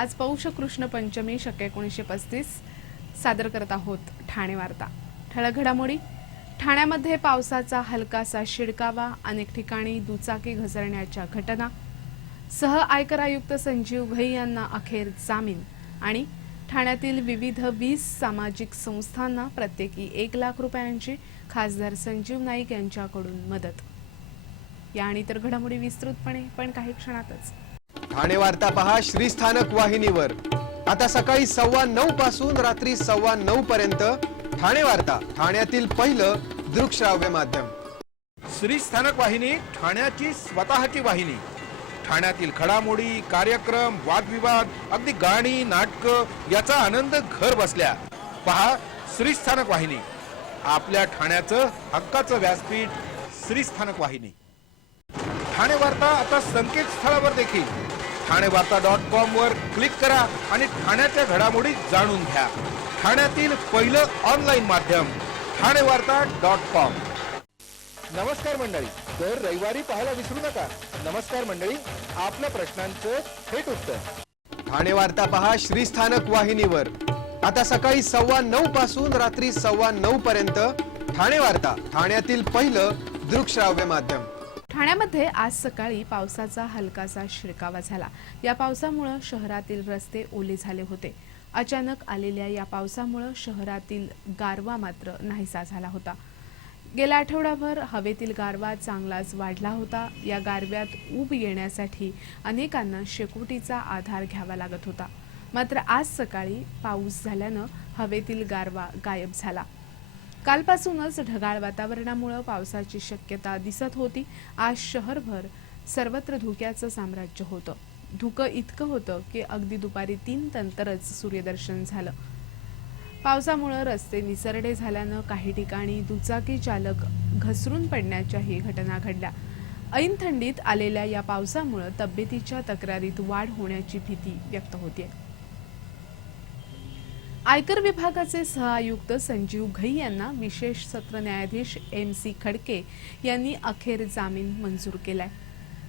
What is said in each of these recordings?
आज पौष कृष्ण पंचमी शके 1935 सादर करत आहोत ठाणे वार्ता। ठळक घडामोडी। ठाण्यामध्ये पावसाचा हलकासा शिडकावा, अनेक ठिकाणी दुचाकी घसरण्याच्या घटना। सह आयकर आयुक्त संजीव घई यांना अखेर जामीन आणि ठाण्यातील विविध 20 सामाजिक संस्थांना प्रत्येकी 1 लाख रुपयांची खासदार संजीव नाईक यांच्याकडून मदत। या आणि इतर घडामोडी विस्तृतपणे पण काही क्षणातच। ठाणे वार्ता पहा श्रीस्थानक वाहिनीवर। आता सकाळी 9:15 पासून रात्री 9:15 पर्यंत ठाणे वार्ता, ठाण्यातील पहिलं दृकश्राव्य माध्यम। श्रीस्थानक वाहिनी, ठाण्याची स्वतःची वाहिनी। ठाण्यातील घडामोडी, कार्यक्रम, वादविवाद, अगदी गाणी, नाटक याचा आनंद घर बसल्या पहा श्रीस्थानक वाहिनी। आपल्या ठाण्याचं हक्काचं व्यासपीठ श्रीस्थानक वाहिनी। ठाणे वार्ता आता संकेतस्थळावर देखील ठाणेवार्ता.com वर क्लिक करा आणि ठाण्याच्या घडामोडी जाणून घ्या। ठाण्यातील पहिलं ऑनलाईन माध्यम ठाणेवार्ता.com। नमस्कार मंडळी, दर रविवारी पाहायला विसरू नका। नमस्कार मंडळी, आपल्या प्रश्नांचं थेट उत्तर। ठाणे वार्ता पहा श्रीस्थानक वाहिनीवर। आता सकाळी 9:15 पासून रात्री 9:15 पर्यंत ठाणे वार्ता, ठाण्यातील पहिलं दृकश्राव्य माध्यम। ठाण्यामध्ये आज सकाळी पावसाचा हलकासा शिडकावा झाला। या पावसामुळे शहरातील रस्ते ओले झाले होते। अचानक आलेल्या या पावसामुळे शहरातील गारवा मात्र नाहीसा झाला होता। गेल्या आठवड्याभर हवेतील गारवा चांगलाच वाढला होता। या गारव्यात ऊब येण्यासाठी अनेकांना शेकोटीचा आधार घ्यावा लागत होता। मात्र आज सकाळी पाऊस झाल्यानं हवेतील गारवा गायब झाला। कालपासूनच ढगाळ वातावरणामुळे पावसाची शक्यता दिसत होती। आज शहरभर सर्वत्र धुक्याचं साम्राज्य होतं। धुकं इतकं होतं की अगदी दुपारी 3 नंतरच सूर्यदर्शन झालं। पावसामुळे रस्ते विसरडे झाल्यानं काही ठिकाणी दुचाकी चालक घसरून पडण्याच्याही घटना घडल्या। ऐन थंडीत आलेल्या या पावसामुळे तब्येतीच्या तक्रारीत वाढ होण्याची भीती व्यक्त होते। आयकर विभागाचे सहआयुक्त संजीव घई यांना विशेष सत्र न्यायाधीश MC खडके यांनी अखेर जामीन मंजूर केलाय।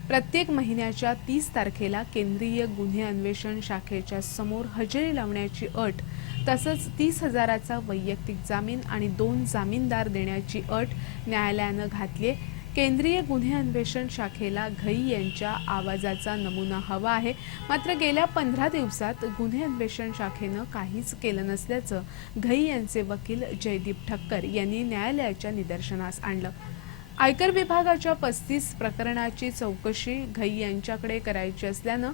प्रत्येक महिन्याच्या 30 तारखेला केंद्रीय गुन्हे अन्वेषण शाखेच्या समोर हजेरी लावण्याची अट, तसंच 30,000चा वैयक्तिक जामीन आणि 2 जामीनदार देण्याची अट न्यायालयानं घातलीय। केंद्रीय गुन्हे अन्वेषण शाखेला घई यांच्या आवाजाचा नमुना हवा आहे। मात्र गेल्या 15 दिवसात गुन्हे अन्वेषण शाखेनं काहीच केलं नसल्याचं घई यांचे वकील जयदीप ठक्कर यांनी न्यायालयाच्या निदर्शनास आणलं। आयकर विभागाच्या 35 प्रकरणाची चौकशी घई यांच्याकडे करायची असल्यानं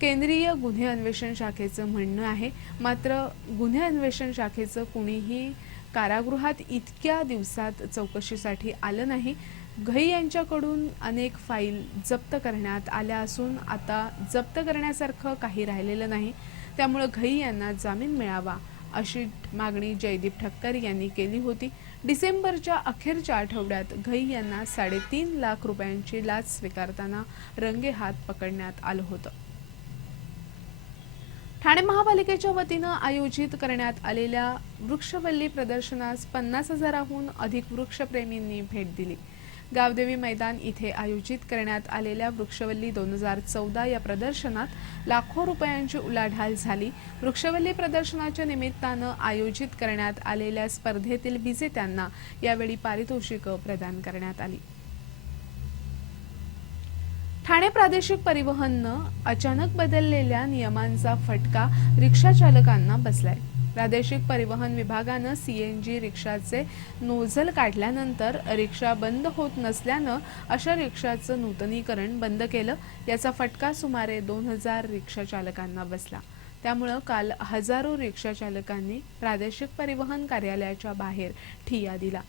केंद्रीय गुन्हे अन्वेषण शाखेचं म्हणणं आहे। मात्र गुन्हे अन्वेषण शाखेचं कुणीही कारागृहात इतक्या दिवसात चौकशीसाठी आलं नाही। घई यांच्याकडून अनेक फाईल जप्त करण्यात आल्या असून आता जप्त करण्यासारखं काही राहिलेलं नाही। त्यामुळे घई यांना जामीन मिळावा अशी मागणी जयदीप ठक्कर यांनी केली होती। डिसेंबरच्या अखेरच्या आठवड्यात घई यांना 3.5 लाख रुपयांची लाच स्वीकारताना रंगेहात पकडण्यात आलं होतं। ठाणे महापालिकेच्या वतीनं आयोजित करण्यात आलेल्या वृक्षवल्ली प्रदर्शनास 50,000हून अधिक वृक्षप्रेमींनी भेट दिली। गावदेवी मैदान इथे आयोजित करण्यात आलेल्या वृक्षवल्ली 2014 या प्रदर्शनात लाखो रुपयांची उलाढाल झाली। वृक्षवल्ली प्रदर्शनाच्या निमित्तानं आयोजित करण्यात आलेल्या स्पर्धेतील विजेत्यांना यावेळी पारितोषिकं प्रदान करण्यात आली। ठाणे प्रादेशिक परिवहननं अचानक बदललेल्या नियमांचा फटका रिक्षा चालकांना बसलाय। प्रादेशिक परिवहन विभागानं CNG रिक्षाचे नोझल काढल्यानंतर रिक्षा बंद होत नसल्यानं अशा रिक्षाचं नूतनीकरण बंद केलं। याचा फटका सुमारे 2000 रिक्षा चालकांना बसला। त्यामुळे काल हजारो रिक्षा चालकांनी प्रादेशिक परिवहन कार्यालयाच्या बाहेर ठिय्या दिला।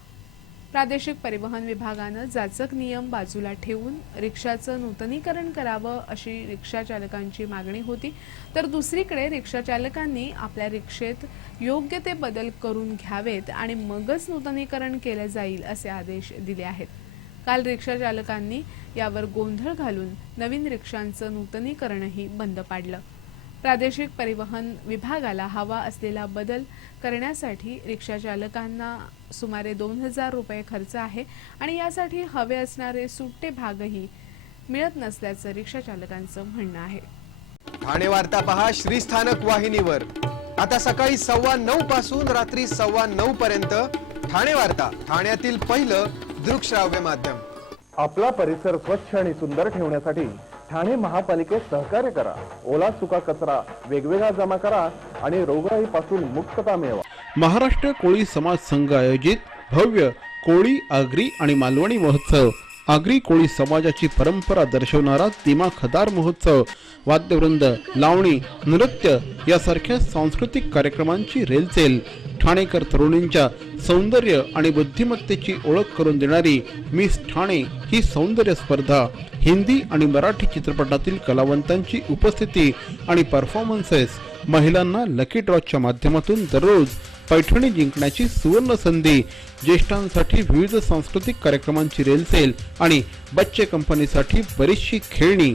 प्रादेशिक परिवहन विभागानं जाचक नियम बाजूला ठेवून रिक्षाचं नूतनीकरण करावं अशी रिक्षा चालकांची मागणी होती। तर दुसरीकडे रिक्षा चालकांनी आपल्या रिक्षेत योग्य ते बदल करून घ्यावेत आणि मगच नूतनीकरण केलं जाईल असे आदेश दिले आहेत। काल रिक्षा चालकांनी यावर गोंधळ घालून नवीन रिक्षांचं नूतनीकरणही बंद पाडलं। प्रादेशिक परिवहन विभागाला हवा असलेला बदल करण्यासाठी रिक्षा चालकांना सुमारे 2000 रुपये खर्च आहे आणि यासाठी हवे असणारे सुट्टे भागही मिळत नसल्याचं रिक्षा चालकांचं म्हणणं आहे। ठाणे वार्ता पहा श्रीस्थानक वाहिनीवर आता सकाळी 9:15 पासून रात्री 9:15 पर्यंत ठाणे वार्ता, ठाण्यातील पहिलं दृकश्राव्य माध्यम। आपला परिसर स्वच्छ आणि सुंदर ठेवण्यासाठी ठाणे महापालिकेत सहकार्य करा। ओला सुका कचरा वेगवेगळा जमा करा आणि रोगराईपासून मुक्तता मिळवा। महाराष्ट्र कोळी समाज संघ आयोजित भव्य कोळी, आगरी आणि मालवणी महोत्सव, आगरी कोळी समाजाची परंपरा दर्शवणारा दिमाखदार महोत्सव, वाद्यवृंद, लावणी, नृत्य यासारख्या सांस्कृतिक कार्यक्रमांची रेलचेल, ठाणेकर तरुणींच्या सौंदर्य आणि बुद्धिमत्तेची ओळख करून देणारी मिस ठाणे ही सौंदर्य स्पर्धा, हिंदी आणि मराठी चित्रपटातील कलावंतांची उपस्थिती आणि परफॉर्मन्सेस, महिलांना लकी ड्रॉच्या माध्यमातून दररोज पैठणी जिंकण्याची सुवर्ण संधी, ज्येष्ठांसाठी विविध सांस्कृतिक कार्यक्रमांची रेलसेल आणि बच्चे कंपनीसाठी बरीचशी खेळणी।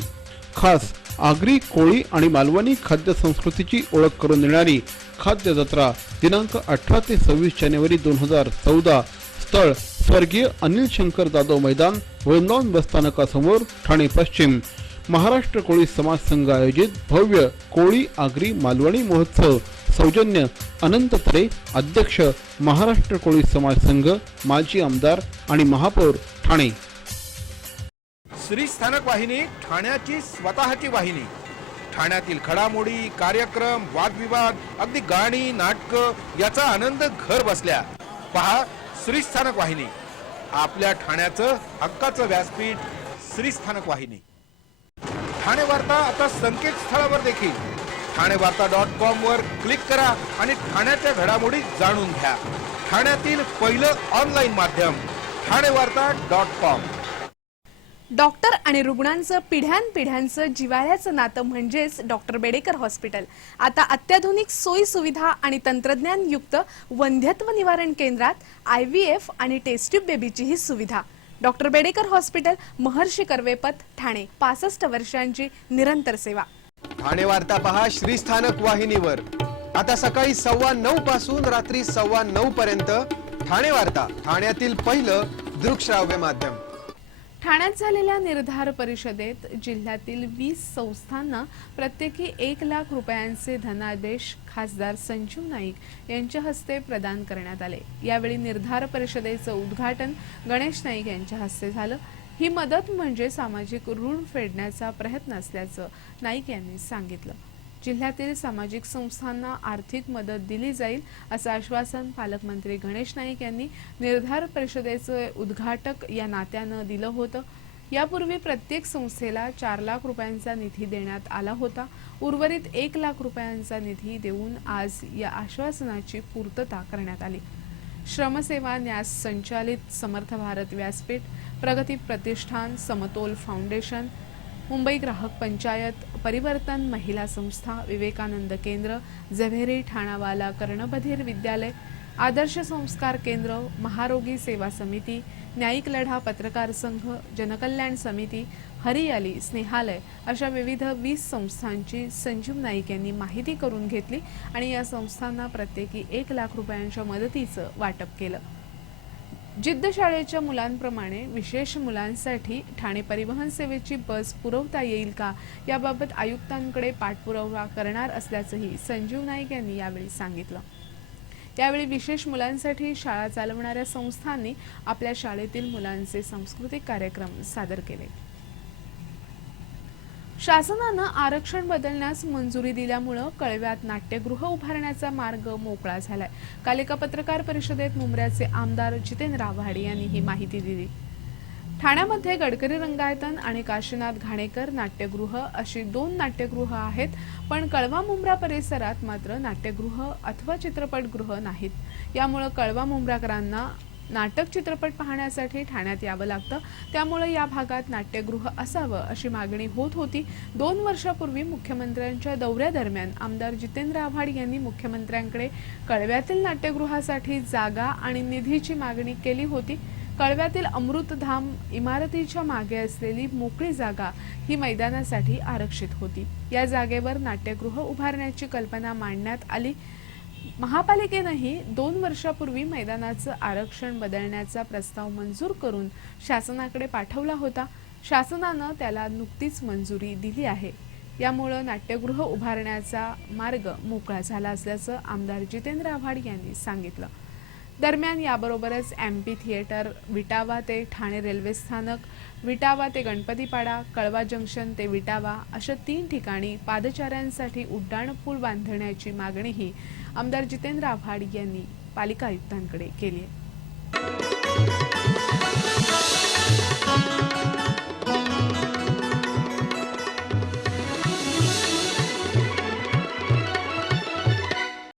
खास आगरी, कोळी आणि मालवणी खाद्य संस्कृतीची ओळख करून देणारी खाद्य जत्रा दिनांक 18 ते 26 जानेवारी 2014। स्थळ स्वर्गीय अनिल शंकर जाधव मैदान, वृंदावन बसस्थानकासमोर, ठाणे पश्चिम। महाराष्ट्र कोळी समाज संघ आयोजित भव्य कोळी, आगरी, मालवणी महोत्सव, सौजन्य अनंत तरे, अध्यक्ष महाराष्ट्र कोळी समाज संघ, माजी आमदार आणि महापौर ठाणे। श्रीस्थानक वाहिनी, ठाण्याची स्वतःची वाहिनी। ठाण्यातील घडामोडी, कार्यक्रम, वादविवाद, अगदी गाणी, नाटक याचा आनंद घर बसल्या पहा श्रीस्थानक वाहिनी। आपल्या ठाण्याचं हक्काचं व्यासपीठ श्रीस्थानक वाहिनी। ठाणे वार्ता आता संकेतस्थळावर देखील ठाणेवार्ता.com वर क्लिक करा आणि ठाण्याच्या घडामोडी जाणून घ्या। ठाण्यातील पहिलं ऑनलाईन माध्यम ठाणेवार्ता.com। डॉक्टर आणि रुग्णांचं पिढ्यानपिढ्यांचं जिव्हाळ्याचं नातं म्हणजेच डॉक्टर बेडेकर हॉस्पिटल। आता अत्याधुनिक सोयी सुविधा आणि तंत्रज्ञानयुक्त वंध्यत्व निवारण केंद्रात IVF आणि टेस्ट ट्यूब बेबीचीही सुविधा। डॉक्टर बेडेकर हॉस्पिटल, महर्षी कर्वेपथ, ठाणे। 65 वर्षांची निरंतर सेवा। ठाणे वार्ता पहा श्रीस्थानक वाहिनीवर आता सकाळी 9:15 पासून रात्री 9:15 पर्यंत ठाणे वार्ता, ठाण्यातील पहिलं दृकश्राव्य माध्यम। ठाण्यात झालेल्या निर्धार परिषदेत जिल्ह्यातील 20 संस्थांना प्रत्येकी 1 लाख रुपयांचे धनादेश खासदार संजीव नाईक यांच्या हस्ते प्रदान करण्यात आले। यावेळी निर्धार परिषदेचं उद्घाटन गणेश नाईक यांच्या हस्ते झालं। ही मदत म्हणजे सामाजिक ऋण फेडण्याचा प्रयत्न असल्याचं नाईक यांनी सांगितलं। जिल्ह्यातील सामाजिक संस्थांना आर्थिक मदत दिली जाईल असं आश्वासन पालकमंत्री गणेश नाईक यांनी निर्धार परिषदेचे उद्घाटक या नात्यानं दिलं होतं। यापूर्वी प्रत्येक संस्थेला 4 लाख रुपयांचा निधी देण्यात आला होता। उर्वरित 1 लाख रुपयांचा निधी देऊन आज या आश्वासनाची पूर्तता करण्यात आली। श्रमसेवा न्यास संचालित समर्थ भारत व्यासपीठ, प्रगती प्रतिष्ठान, समतोल फाउंडेशन, मुंबई ग्राहक पंचायत, परिवर्तन महिला संस्था, विवेकानंद केंद्र, झवेरी ठाणावाला कर्णबधीर विद्यालय, आदर्श संस्कार केंद्र, महारोगी सेवा समिती, न्यायिक लढा पत्रकार संघ, जनकल्याण समिती, हरियाली स्नेहालय अशा विविध 20 संस्थांची संजीव नाईक यांनी माहिती करून घेतली आणि या संस्थांना प्रत्येकी 1 लाख रुपयांच्या मदतीचं वाटप केलं। जिद्द शाळेच्या मुलांप्रमाणे विशेष मुलांसाठी ठाणे परिवहन सेवेची बस पुरवता येईल का याबाबत आयुक्तांकडे पाठपुरावा करणार असल्याचंही संजीव नाईक यांनी यावेळी सांगितलं। यावेळी विशेष मुलांसाठी शाळा चालवणाऱ्या संस्थांनी आपल्या शाळेतील मुलांचे सांस्कृतिक कार्यक्रम सादर केले। शासनानं आरक्षण बदलण्यास मंजुरी दिल्यामुळे कळव्यात नाट्यगृह उभारण्याचा मार्ग मोकळा झालाय। काल एका पत्रकार परिषदेत मुंब्र्याचे आमदार जितेंद्र आव्हाड यांनी ही माहिती दिली। ठाण्यामध्ये गडकरी रंगायतन आणि काशीनाथ घाणेकर नाट्यगृह अशी 2 नाट्यगृह आहेत, पण कळवा मुंब्रा परिसरात मात्र नाट्यगृह अथवा चित्रपटगृह नाहीत। यामुळे कळवा मुंब्राकरांना नाटक, चित्रपट पाहण्यासाठी ठाण्यात यावं लागतं। त्यामुळे या भागात नाट्यगृह असावं अशी मागणी होत होती। 2 वर्षापूर्वी मुख्यमंत्र्यांच्या दौऱ्यादरम्यान आमदार जितेंद्र आव्हाड यांनी मुख्यमंत्र्यांकडे कळव्यातील नाट्यगृहासाठी जागा आणि निधीची मागणी केली होती। कळव्यातील अमृतधाम इमारतीच्या मागे असलेली मोकळी जागा ही मैदानासाठी आरक्षित होती। या जागेवर नाट्यगृह उभारण्याची कल्पना मांडण्यात आली। महापालिकेनेही 2 वर्षापूर्वी मैदानाचं आरक्षण बदलण्याचा प्रस्ताव मंजूर करून शासनाकडे पाठवला होता। शासनानं त्याला नुकतीच मंजुरी दिली आहे। यामुळं नाट्यगृह उभारण्याचा मार्ग मोकळा झाला असल्याचं आमदार जितेंद्र आव्हाड यांनी सांगितलं. दरम्यान याबरोबरच एमपी थिएटर, विटावा ते ठाणे रेल्वे स्थानक, विटावा ते गणपतीपाडा, कळवा जंक्शन ते विटावा अशा 3 ठिकाणी पादचाऱ्यांसाठी उड्डाणपूल बांधण्याची मागणीही आमदार जितेंद्र आव्हाड यांनी पालिका आयुक्तांकडे केली आहे.